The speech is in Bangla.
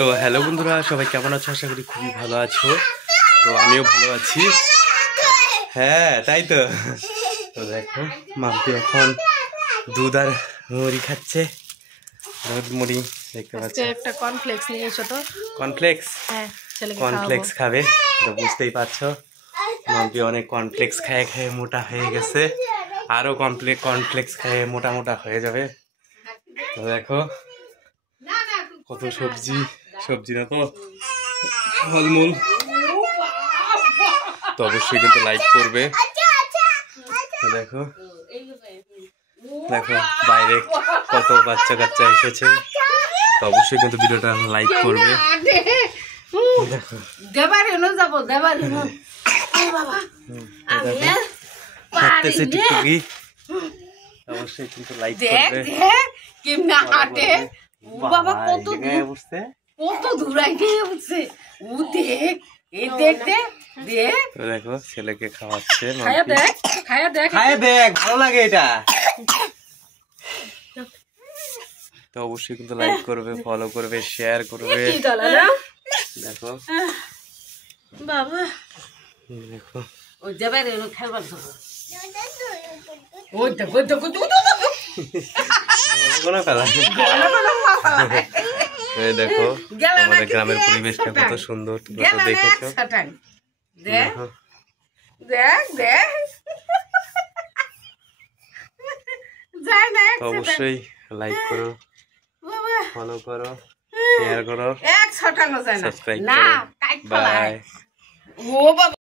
তো হ্যালো বন্ধুরা, সবাই কেমন আছো? আশা করি খুবই ভালো আছো। তো আমিও ভালো আছি। হ্যাঁ তাই তো। তো দেখো মাম্পি এখন দুধ আর মুড়ি খাচ্ছে। দুধ মুড়ি দেখতে পাচ্ছি। একটা কর্নফ্লেক্স নিয়ে এসো তো। কর্নফ্লেক্স? হ্যাঁ, কর্নফ্লেক্স খাবে তো বুঝতেই পারছো। মাম্পি অনেক কর্নফ্লেক্স খেয়ে খেয়ে মোটা হয়ে গেছে, আরও কর্নফ্লেক্স খেয়ে মোটা মোটা হয়ে যাবে। তো দেখো কত সবজি, সবজি না তো ফলমূল। তো অবশ্যই কিন্তু লাইক করবে। দেখো দেখো বাইরে কত বাচ্চা কাচ্চা এসেছে, তো অবশ্যই কিন্তু ভিডিওটা লাইক করবে। দেখো হাঁটতেছে টিকটকি, অবশ্যই কিন্তু লাইক করবে। বাবা কত বুঝতে কত দূরাইতে উঠছে ও দেখ এই দেখতে দেখ। দেখো ছেলেকে খাওয়াচ্ছে, খায়া দেখ খায়া দেখ খায় দেখ, ভালো লাগে এটা। তো অবশ্যই কিন্তু লাইক করবে, ফলো করবে, শেয়ার করবে। দেখো বাবা দেখো ওই যাবে রে খেলবার তো ওই দেখো দেখো কোনো ফেলা। এই দেখো আমাদের গ্রামের পরিবেশটা কত সুন্দর, কত দেখেছো। দেখ দেখ দেখ অবশ্যই লাইক করো, ফলো করো, শেয়ার করো, সাবস্ক্রাইব করো। বাই। ও বাবা।